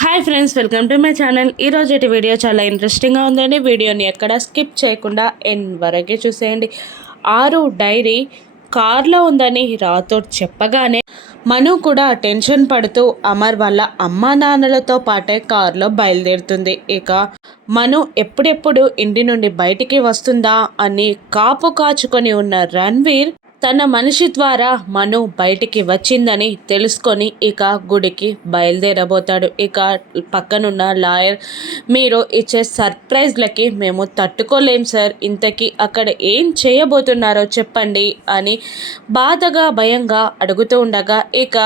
Hi friends, welcome to my channel. ఈరోజు video చాలా ఇంట్రెస్టింగ్గా ఉందండి. వీడియోని ఎక్కడ స్కిప్ చేయకుండా ఎండ్ వరకే చూసేయండి. ఆరు డైరీ కార్లో ఉందని రాథోడ్ చెప్పగానే మను కూడా టెన్షన్ పడుతూ అమర్ వాళ్ళ అమ్మా నాన్నలతో పాటే కారులో బయలుదేరుతుంది. ఇక మను ఎప్పుడెప్పుడు ఇంటి నుండి బయటికి వస్తుందా అని కాపు కాచుకొని ఉన్న రణ్వీర్ తన మనిషి ద్వారా మను బయటికి వచ్చిందని తెలుసుకొని ఇక గుడికి బయలుదేరబోతాడు. ఇక పక్కనున్న లాయర్, మీరు ఇచ్చే సర్ప్రైజ్లకి మేము తట్టుకోలేం సార్, ఇంతకీ అక్కడ ఏం చేయబోతున్నారో చెప్పండి అని బాధగా భయంగా అడుగుతూ ఉండగా ఇక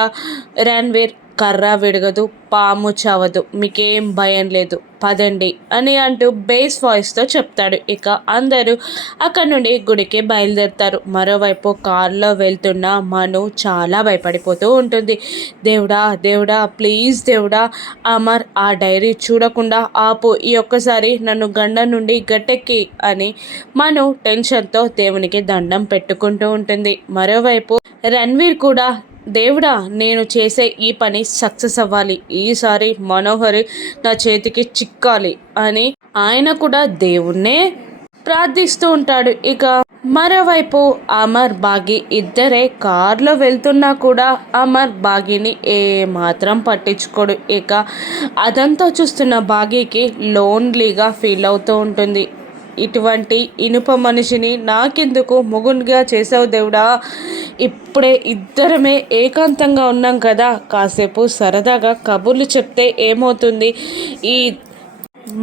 రణ్వీర్, కర్ర విడగదు, పాము చావదు, మీకేం భయం లేదు, పదండి అని అంటూ బేస్ వాయిస్తో చెప్తాడు. ఇక అందరూ అక్కడ నుండి గుడికి బయలుదేరుతారు. మరోవైపు కారులో వెళ్తున్న మను చాలా భయపడిపోతూ ఉంటుంది. దేవుడా దేవుడా ప్లీజ్ దేవుడా, అమర్ ఆ డైరీ చూడకుండా ఆపు, ఈ ఒక్కసారి నన్ను గండం నుండి గట్టెక్కి అని మను టెన్షన్తో దేవునికి దండం పెట్టుకుంటూ ఉంటుంది. మరోవైపు రణ్వీర్ కూడా, దేవుడా నేను చేసే ఈ పని సక్సెస్ అవ్వాలి, ఈసారి మనోహరి నా చేతికి చిక్కాలి అని ఆయన కూడా దేవుణ్ణే ప్రార్థిస్తూ ఉంటాడు. ఇక మరోవైపు అమర్ బాగి ఇద్దరే కార్లో వెళ్తున్నా కూడా అమర్ బాగిని ఏమాత్రం పట్టించుకోడు. ఇక అదంతా చూస్తున్న బాగికి లోన్లీగా ఫీల్ అవుతూ ఉంటుంది. ఇటువంటి ఇనుప మనిషిని నాకెందుకు మొగునిగా చేసావు దేవుడా, ఇప్పుడే ఇద్దరమే ఏకాంతంగా ఉన్నాం కదా, కాసేపు సరదాగా కబుర్లు చెప్తే ఏమవుతుంది, ఈ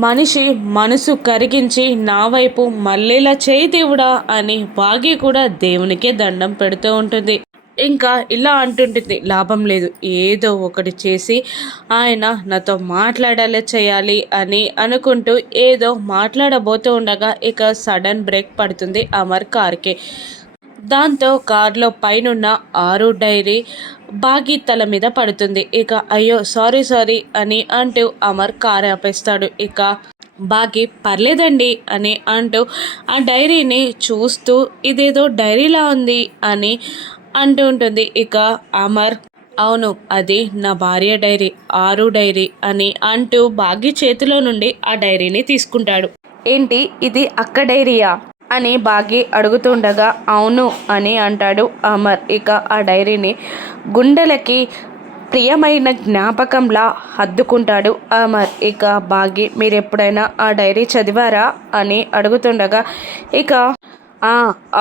మనిషి మనసు కరిగించి నా వైపు మళ్ళీలా చేయి దేవుడా అని బాగి కూడా దేవునికే దండం పెడుతూ ఉంటుంది. ఇంకా ఇలా అంటుంటుంది, లాభం లేదు, ఏదో ఒకటి చేసి ఆయన నాతో మాట్లాడేలా చేయాలి అని అనుకుంటూ ఏదో మాట్లాడబోతూ ఉండగా ఇక సడన్ బ్రేక్ పడుతుంది అమర్ కార్కి. దాంతో కారులో పైనున్న ఆరు డైరీ బాగి తల మీద పడుతుంది. ఇక అయ్యో సారీ అని అంటూ అమర్ కారు ఆపేస్తాడు. ఇక బాగి పర్లేదండి అని అంటూ ఆ డైరీని చూస్తూ ఇదేదో డైరీలా ఉంది అని అంటూ ఉంటుంది. ఇక అమర్, అవును అది నా భార్య డైరీ, ఆరు డైరీ అని అంటూ బాగి చేతిలో నుండి ఆ డైరీని తీసుకుంటాడు. ఏంటి ఇది అక్క డైరీయా అని బాగి అడుగుతుండగా అవును అని అంటాడు అమర్. ఇక ఆ డైరీని గుండెలకి ప్రియమైన జ్ఞాపకంలా హద్దుకుంటాడు అమర్. ఇక బాగి, మీరు ఎప్పుడైనా ఆ డైరీ చదివారా అని అడుగుతుండగా ఇక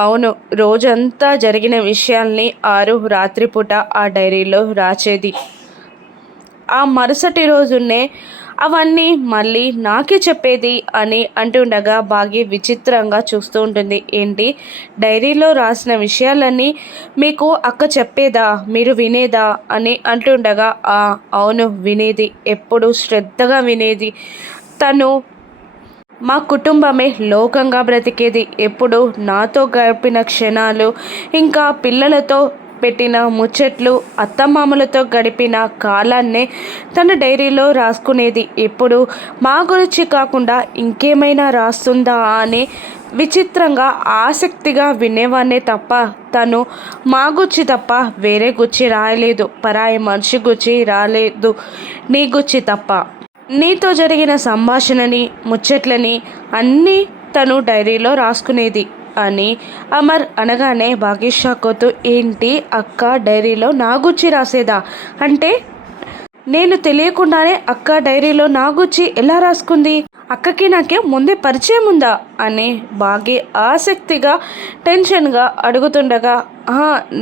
అవును, రోజంతా జరిగిన విషయాల్ని ఆరు రాత్రిపూట ఆ డైరీలో రాచేది, ఆ మరుసటి రోజునే అవన్నీ మళ్ళీ నాకే చెప్పేది అని అంటుండగా బాగి విచిత్రంగా చూస్తూ ఉంటుంది. ఏంటి, డైరీలో రాసిన విషయాలన్నీ మీకు అక్క చెప్పేదా, మీరు వినేదా అని అంటుండగా అవును వినేది, ఎప్పుడు శ్రద్ధగా వినేది, తను మా కుటుంబమే లోకంగా బ్రతికేది, ఎప్పుడు నాతో గడిపిన క్షణాలు, ఇంకా పిల్లలతో పెట్టిన ముచ్చట్లు, అత్తమామలతో గడిపిన కాలాన్నే తన డైరీలో రాసుకునేది, ఎప్పుడు మా గురించి కాకుండా ఇంకేమైనా రాస్తుందా అని విచిత్రంగా ఆసక్తిగా వినేవాన్నే తప్ప తను మా గుచ్చి తప్ప వేరే గుచ్చి రాయలేదు, పరాయి మనిషి గుచ్చి రాలేదు, నీ గుచ్చి తప్ప, నీతో జరిగిన సంభాషణని ముచ్చట్లని అన్నీ తను డైరీలో రాసుకునేది అని అమర్ అనగానే బాగా షాక్ అవుతూ, ఏంటి అక్క డైరీలో నా గురించి రాసేదా, అంటే నేను తెలియకుండానే అక్క డైరీలో నా గురించి ఎలా రాసుకుంది, అక్కకి నాకే ముందే పరిచయం ఉందా అని బాగా ఆసక్తిగా టెన్షన్గా అడుగుతుండగా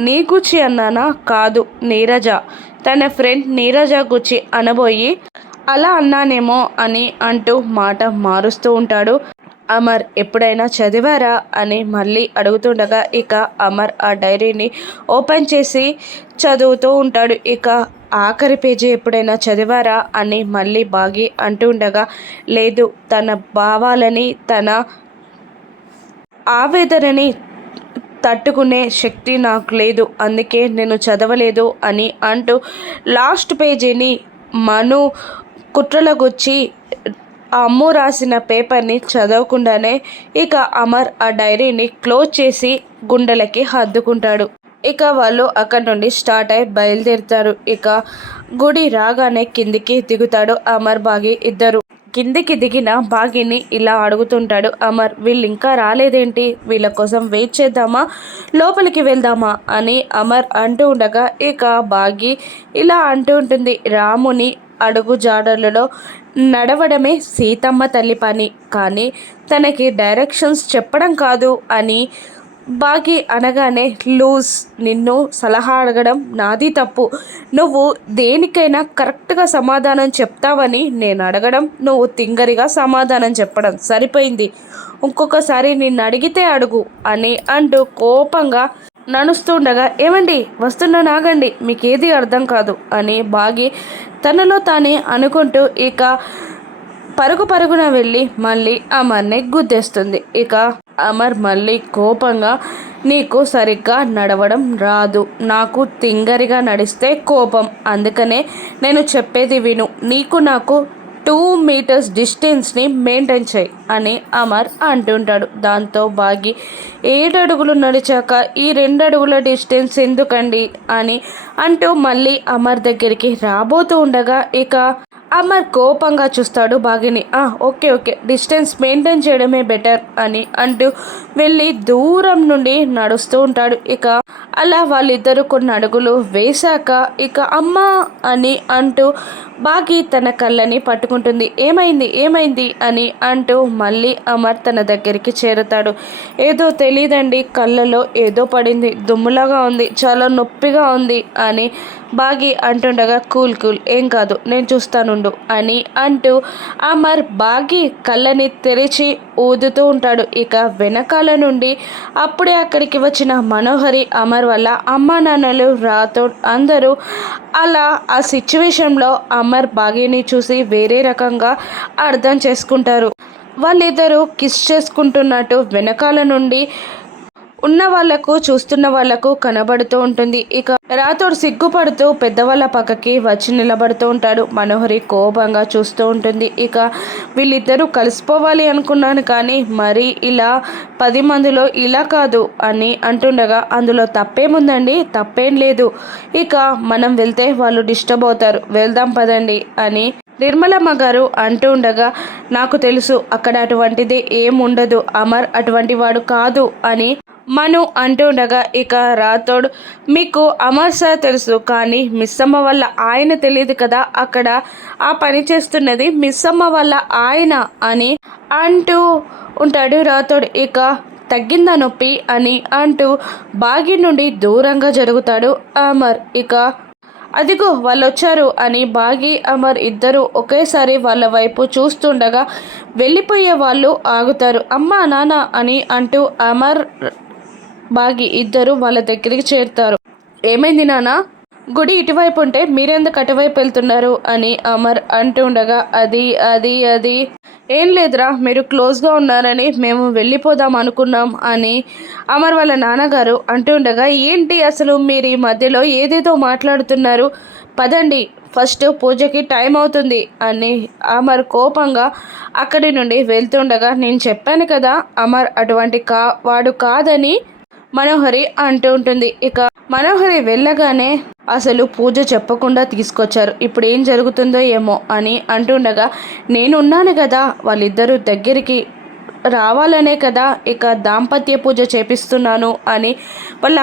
నీ గుచ్చి అన్నానా, కాదు నీరజ, తన ఫ్రెండ్ నీరజ గుచ్చి అనబోయి అలా అన్నానేమో అని అంటూ మాట మారుస్తూ ఉంటాడు అమర్. ఎప్పుడైనా చదివారా అని మళ్ళీ అడుగుతుండగా ఇక అమర్ ఆ డైరీని ఓపెన్ చేసి చదువుతూ ఉంటాడు. ఇక ఆఖరి పేజీ ఎప్పుడైనా చదివారా అని మళ్ళీ బాగి అంటూ ఉండగా లేదు, తన భావాలని తన ఆవేదనని తట్టుకునే శక్తి నాకు లేదు, అందుకే నేను చదవలేదు అని అంటూ లాస్ట్ పేజీని మను కుట్రలకొచ్చి అమ్ము రాసిన పేపర్ని చదవకుండానే ఇక అమర్ ఆ డైరీని క్లోజ్ చేసి గుండెలకి హద్దుకుంటాడు. ఇక వాళ్ళు అక్కడి నుండి స్టార్ట్ అయి బయలుదేరుతారు. ఇక గుడి రాగానే కిందికి దిగుతాడు అమర్ బాగి ఇద్దరు. కిందికి దిగిన బాగిని ఇలా అడుగుతుంటాడు అమర్, వీళ్ళు ఇంకా రాలేదేంటి, వీళ్ళ కోసం వెయిట్ చేద్దామా, లోపలికి వెళ్దామా అని అమర్ అంటూ ఉండగా ఇక బాగి ఇలా అంటూ ఉంటుంది, రాముని అడుగు జాడలలో నడవడమే సీతమ్మ తల్లి పని, కానీ తనకి డైరెక్షన్స్ చెప్పడం కాదు అని బాగి అనగానే, లూజ్, నిన్ను సలహా అడగడం నాది తప్పు, నువ్వు దేనికైనా కరెక్ట్గా సమాధానం చెప్తావని నేను అడగడం, నువ్వు తింగరిగా సమాధానం చెప్పడం సరిపోయింది, ఇంకొకసారి నిన్ను అడిగితే అడుగు అని అంటూ కోపంగా నడుస్తుండగా, ఏమండి వస్తున్నాను ఆగండి, మీకేది అర్థం కాదు అని బాగి తనలో తానే అనుకుంటూ ఇక పరుగున వెళ్ళి మళ్ళీ అమర్ని గుద్దేస్తుంది. ఇక అమర్ మళ్ళీ కోపంగా, నీకు సరిగ్గా నడవడం రాదు, నాకు తింగరిగా నడిస్తే కోపం, అందుకనే నేను చెప్పేది విను, నీకు నాకు 2 మీటర్స్ డిస్టెన్స్ని మెయింటైన్ చేయి అని అమర్ అంటుంటాడు. దాంతో బాగి 7 అడుగులు నడిచాక ఈ 2 అడుగుల డిస్టెన్స్ ఎందుకండి అని అంటూ మళ్ళీ అమర్ దగ్గరికి రాబోతూ ఉండగా ఇక అమర్ కోపంగా చూస్తాడు బాగిని. ఓకే డిస్టెన్స్ మెయింటైన్ చేయడమే బెటర్ అని అంటూ వెళ్ళి దూరం నుండి నడుస్తూ ఉంటాడు. ఇక అలా వాళ్ళిద్దరూ కొన్ని అడుగులు వేశాక ఇక అమ్మ అని అంటూ బాగి తన కళ్ళని పట్టుకుంటుంది. ఏమైంది అని అంటూ మళ్ళీ అమర్ తన దగ్గరికి చేరుతాడు. ఏదో తెలియదండి, కళ్ళలో ఏదో పడింది, దుమ్ములాగా ఉంది, చాలా నొప్పిగా ఉంది అని బాగి అంటుండగా, కూల్ ఏం కాదు, నేను చూస్తానుండు అని అంటూ అమర్ బాగి కళ్ళని తెరిచి ఊదుతూ ఉంటాడు. ఇక వెనకాల నుండి అప్పుడే అక్కడికి వచ్చిన మనోహరి అమర్ వల్ల అమ్మా నాన్నలు రాథోడ్ అందరూ అలా ఆ సిచ్యువేషన్లో అమర్ బాగిని చూసి వేరే రకంగా అర్థం చేసుకుంటారు. వాళ్ళిద్దరూ కిస్ చేసుకుంటున్నట్టు వెనకాల నుండి ఉన్న వాళ్లకు చూస్తున్న వాళ్లకు కనబడుతూ ఉంటుంది. ఇక రాథోడ్ సిగ్గుపడుతూ పెద్దవాళ్ళ పక్కకి వచ్చి నిలబడుతూ ఉంటాడు. మనోహరి కోపంగా చూస్తూ ఉంటుంది. ఇక వీళ్ళిద్దరూ కలిసిపోవాలి అనుకున్నాను, కానీ మరి ఇలా 10 మందిలో ఇలా కాదు అని అంటుండగా, అందులో తప్పేముందండి, తప్పేం లేదు, ఇక మనం వెళ్తే వాళ్ళు డిస్టర్బ్ అవుతారు, వెళ్దాం పదండి అని నిర్మలమ్మ గారు అంటూ ఉండగా, నాకు తెలుసు అక్కడ అటువంటిది ఏముండదు, అమర్ అటువంటి వాడు కాదు అని మను అంటుండగా ఇక రాథోడ్, మీకు అమర్ సార్ తెలుసు, కానీ మిస్సమ్మ వల్ల ఆయన తెలియదు కదా, అక్కడ ఆ పని చేస్తున్నది మిస్సమ్మ వల్ల ఆయన అని అంటూ ఉంటాడు రాథోడ్. ఇక తగ్గిందా నొప్పి అని అంటూ బాగి నుండి దూరంగా జరుగుతాడు అమర్. ఇక అదిగో వాళ్ళు వచ్చారు అని బాగి అమర్ ఇద్దరు ఒకేసారి వాళ్ళ వైపు చూస్తుండగా వెళ్ళిపోయే వాళ్ళు ఆగుతారు. అమ్మా నాన్న అని అంటూ అమర్ బాగి ఇద్దరు వాళ్ళ దగ్గరికి చేరుతారు. ఏమైంది నాన్న, గుడి ఇటువైపు ఉంటే మీరెందుకు అటువైపు వెళ్తున్నారు అని అమర్ అంటూ ఉండగా, అది ఏం లేదురా, మీరు క్లోజ్గా ఉన్నారని మేము వెళ్ళిపోదాం అనుకున్నాం అని అమర్ వాళ్ళ నాన్నగారు అంటూ ఉండగా, ఏంటి అసలు మీరు ఈ మధ్యలో ఏదేదో మాట్లాడుతున్నారు, పదండి ఫస్ట్ పూజకి టైం అవుతుంది అని అమర్ కోపంగా అక్కడి నుండి వెళ్తుండగా, నేను చెప్పాను కదా అమర్ అటువంటి వాడు కాదని మనోహరి అంటూ ఉంటుంది. ఇక మనోహరి వెళ్ళగానే, అసలు పూజ చెప్పకుండా తీసుకొచ్చారు, ఇప్పుడు ఏం జరుగుతుందో ఏమో అని అంటుండగా, నేనున్నాను కదా వాళ్ళిద్దరూ దగ్గరికి రావాలనే కదా ఇక దాంపత్య పూజ చేపిస్తున్నాను అని వాళ్ళ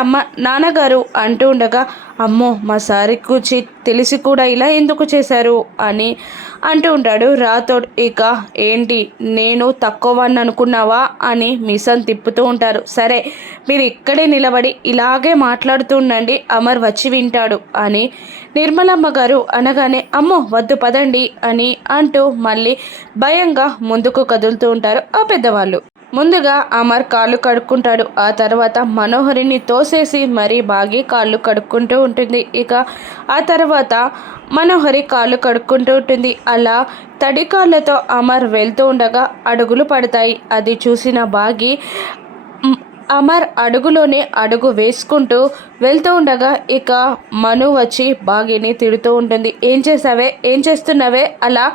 నాన్నగారు అంటూ ఉండగా, అమ్మో మా సారి కూర్చి తెలిసి కూడా ఇలా ఎందుకు చేశారు అని అంటూ ఉంటాడు రాథోడ్. ఇక ఏంటి, నేను తక్కువని అనుకున్నావా అని మిషన్ తిప్పుతూ ఉంటారు. సరే మీరు ఇక్కడే నిలబడి ఇలాగే మాట్లాడుతూ ఉండండి, అమర్ వచ్చి వింటాడు అని నిర్మలమ్మ గారు అనగానే, అమ్మో వద్దు పదండి అని అంటూ మళ్ళీ భయంగా ముందుకు కదులుతూ ఉంటారు ఆ పెద్దవాళ్ళు. ముందుగా అమర్ కాళ్ళు కడుక్కుంటాడు. ఆ తర్వాత మనోహరిని తోసేసి మరీ బాగి కాళ్ళు కడుక్కుంటూ ఉంటుంది. ఇక ఆ తర్వాత మనోహరి కాళ్ళు కడుక్కుంటూ ఉంటుంది. అలా తడి కాళ్ళతో అమర్ వెళ్తూ ఉండగా అడుగులు పడతాయి. అది చూసిన బాగి అమర్ అడుగులోనే అడుగు వేసుకుంటూ వెళ్తూ ఉండగా ఇక మను వచ్చి బాగిని తిడుతూ ఉంటుంది. ఏం చేస్తున్నావే అలా,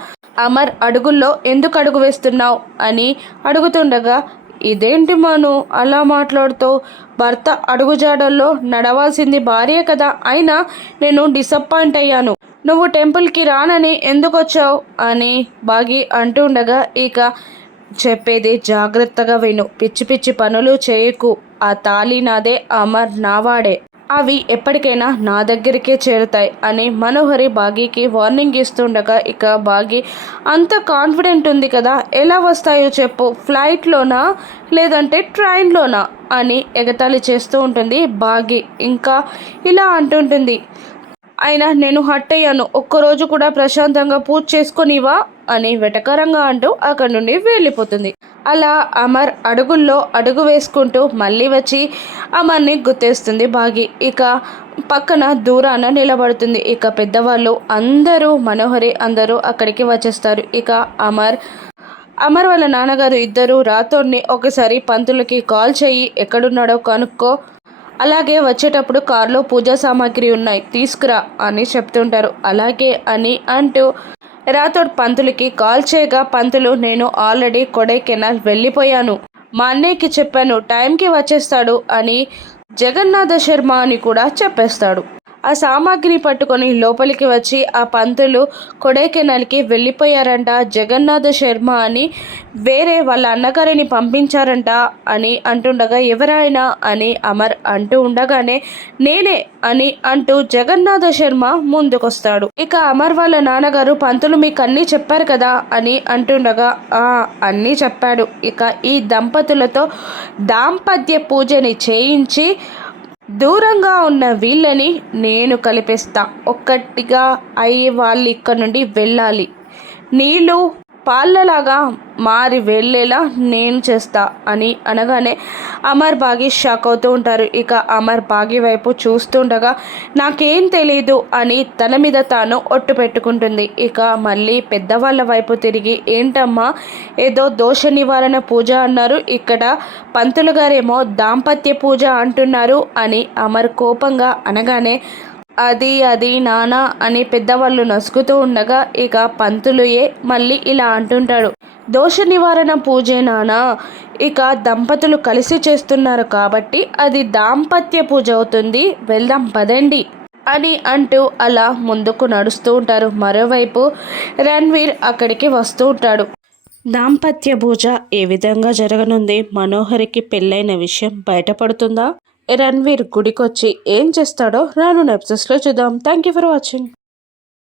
అమర్ అడుగుల్లో ఎందుకు అడుగు వేస్తున్నావు అని అడుగుతుండగా, ఇదేంటి మను అలా మాట్లాడుతావు? భర్త అడుగుజాడల్లో నడవాల్సింది భార్య కదా. అయినా నేను డిసప్పాయింట్ అయ్యాను. నువ్వు టెంపుల్కి రానని ఎందుకు వచ్చావు అని బాగి అంటూ ఉండగా, ఇక చెప్పేది జాగ్రత్తగా విను. పిచ్చి పిచ్చి పనులు చేయకు. ఆ తాళి నాదే, అమర్ నావాడే. అవి ఎప్పటికైనా నా దగ్గరికే చేరుతాయి అని మనోహరి బాగీకి వార్నింగ్ ఇస్తుండగా, ఇక బాగి అంత కాన్ఫిడెంట్ ఉంది కదా, ఎలా వస్తాయో చెప్పు, ఫ్లైట్లోనా లేదంటే ట్రైన్లోనా అని ఎగతాళి చేస్తూ ఉంటుంది బాగి. ఇంకా ఇలా అంటుంటుంది, అయినా నేను హట్ అయ్యాను, ఒక్కరోజు కూడా ప్రశాంతంగా పూజ చేసుకొనివా అని వెటకారంగా అంటూ అక్కడి నుండి వెళ్ళిపోతుంది. అలా అమర్ అడుగుల్లో అడుగు వేసుకుంటూ మళ్ళీ వచ్చి అమర్ని గుర్తేస్తుంది బాగి. ఇక పక్కన దూరాన నిలబడుతుంది. ఇక పెద్దవాళ్ళు అందరూ, మనోహరి అందరూ అక్కడికి వచ్చేస్తారు. ఇక అమర్ వాళ్ళ నాన్నగారు ఇద్దరు రాథోడ్ని ఒకసారి పంతులకి కాల్ చేయి, ఎక్కడున్నాడో కనుక్కో, అలాగే వచ్చేటప్పుడు కారులో పూజా సామాగ్రి ఉన్నాయి తీసుకురా అని చెప్తుంటారు. అలాగే అని అంటూ రాథోడ్ పంతులకి కాల్ చేయగా, పంతులు నేను ఆల్రెడీ కొడైకెనాల్ వెళ్ళిపోయాను, మా అన్నయ్యకి చెప్పాను టైంకి వచ్చేస్తాడు అని జగన్నాథ శర్మ అని కూడా చెప్పేస్తాడు. ఆ సామాగ్రి పట్టుకొని లోపలికి వచ్చి ఆ పంతులు కొడైకెనాల్కి వెళ్ళిపోయారంట, జగన్నాథ శర్మ అని వేరే వాళ్ళ అన్నగారిని పంపించారంట అని అంటుండగా, ఎవరైనా అని అమర్ అంటూ ఉండగానే నేనే అని అంటూ జగన్నాథ శర్మ ముందుకొస్తాడు. ఇక అమర్ వాళ్ళ నాన్నగారు పంతులు మీకు అన్నీ చెప్పారు కదా అని అంటుండగా, అన్నీ చెప్పాడు. ఇక ఈ దంపతులతో దాంపత్య పూజని చేయించి దూరంగా ఉన్న వీళ్ళని నేను కలిపేస్తా, ఒక్కటిగా అయ్యి వాళ్ళు ఇక్కడ నుండి వెళ్ళాలి, నీళ్ళు పాలలాగా మారి వెళ్ళేలా నేను చేస్తా అని అనగానే అమర్ బాగి షాక్ అవుతూ ఉంటారు. ఇక అమర్ బాగి వైపు చూస్తుండగా నాకేం తెలీదు అని తన మీద తాను ఒట్టు పెట్టుకుంటుంది. ఇక మళ్ళీ పెద్దవాళ్ళ వైపు తిరిగి ఏంటమ్మా ఏదో దోష నివారణ పూజ అన్నారు, ఇక్కడ పంతులు గారేమో దాంపత్య పూజ అంటున్నారు అని అమర్ కోపంగా అనగానే అది నానా అని పెద్దవాళ్ళు నసుగుతూ ఉండగా, ఇక పంతులుయే మళ్ళీ ఇలా అంటుంటాడు, దోష నివారణ పూజే నానా, ఇక దంపతులు కలిసి చేస్తున్నారు కాబట్టి అది దాంపత్య పూజ అవుతుంది, వెళ్దాం పదండి అని అంటూ అలా ముందుకు నడుస్తూ ఉంటారు. మరోవైపు రణ్వీర్ అక్కడికి వస్తూ ఉంటాడు. దాంపత్య పూజ ఏ విధంగా జరగనుంది, మనోహరికి పెళ్ళైన విషయం బయటపడుతుందా, రణ్వీర్ గుడికొచ్చి ఏం చేస్తాడో రానున్న ఎపిసోడ్స్లో చూద్దాం. Thank you for watching.